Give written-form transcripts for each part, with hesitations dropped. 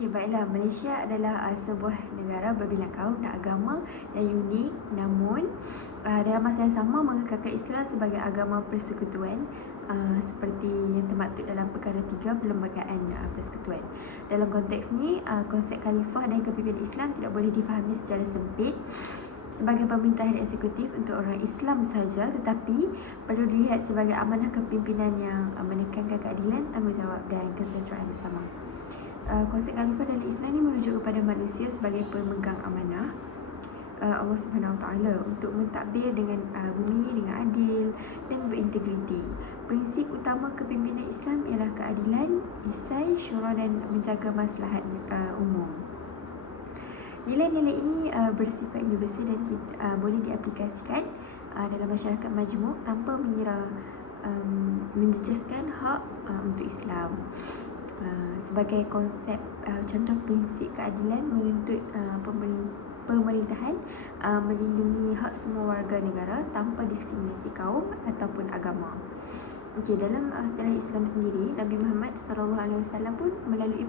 Okey, baiklah. Malaysia adalah sebuah negara berbilang kaum dan agama yang unik, namun dalam masa yang sama mengekalkan Islam sebagai agama persekutuan, seperti yang termaktub dalam perkara 3 Perlembagaan Persekutuan. Dalam konteks ni, konsep khalifah dan kepimpinan Islam tidak boleh difahami secara sempit sebagai pemerintahan eksekutif untuk orang Islam sahaja, tetapi perlu dilihat sebagai amanah kepimpinan yang menekankan keadilan, tanggungjawab dan kesejahteraan bersama. Konsep khalifah dalam Islam ni merujuk kepada manusia sebagai pemegang amanah Allah Subhanahu Wa Taala untuk mentadbir dengan bumi ini dengan adil dan berintegriti. Prinsip utama kepimpinan Islam ialah keadilan, ihsan, syura dan menjaga maslahat umum. Nilai-nilai ini bersifat universal dan boleh diaplikasikan dalam masyarakat majmuk tanpa mengira menjejaskan hak untuk Islam. Sebagai konsep contoh prinsip keadilan menuntut pemerintahan melindungi hak semua warga negara tanpa diskriminasi kaum ataupun agama. Okey, dalam sejarah Islam sendiri, Nabi Muhammad SAW pun melalui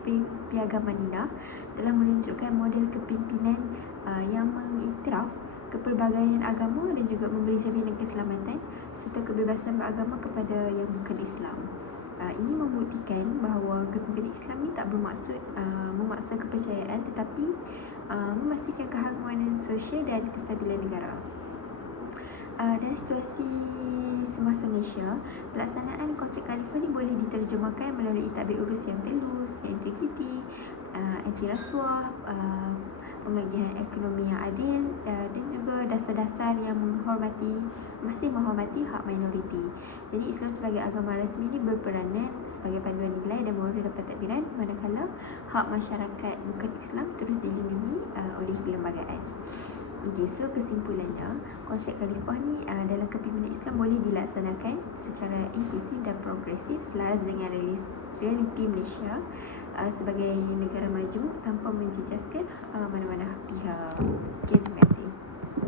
piagam Madinah telah menunjukkan model kepimpinan yang mengiktiraf kepelbagaian agama dan juga memberi jaminan keselamatan serta kebebasan beragama kepada yang bukan Islam. Ini membuktikan bahawa kepimpinan Islam ni tak bermaksud memaksa kepercayaan, tetapi memastikan keharmonian sosial dan kestabilan negara. Dalam situasi semasa Malaysia, pelaksanaan konsep khalifah ni boleh diterjemahkan melalui tadbir urus yang telus, yang integriti, anti rasuah, pengagihan ekonomi yang adil, dan juga dasar-dasar yang masih menghormati hak minoriti. Jadi Islam sebagai agama rasmi ini berperanan sebagai panduan nilai dan moral dan pentadbiran, manakala hak masyarakat bukan Islam terus dilindungi oleh perlembagaan. Okey, so kesimpulannya, konsep khalifah ni dalam kepimpinan Islam boleh dilaksanakan secara inklusif dan progresif selaras dengan realiti Malaysia sebagai negara majmuk tanpa menjejaskan mana-mana pihak. Sekian, terima kasih.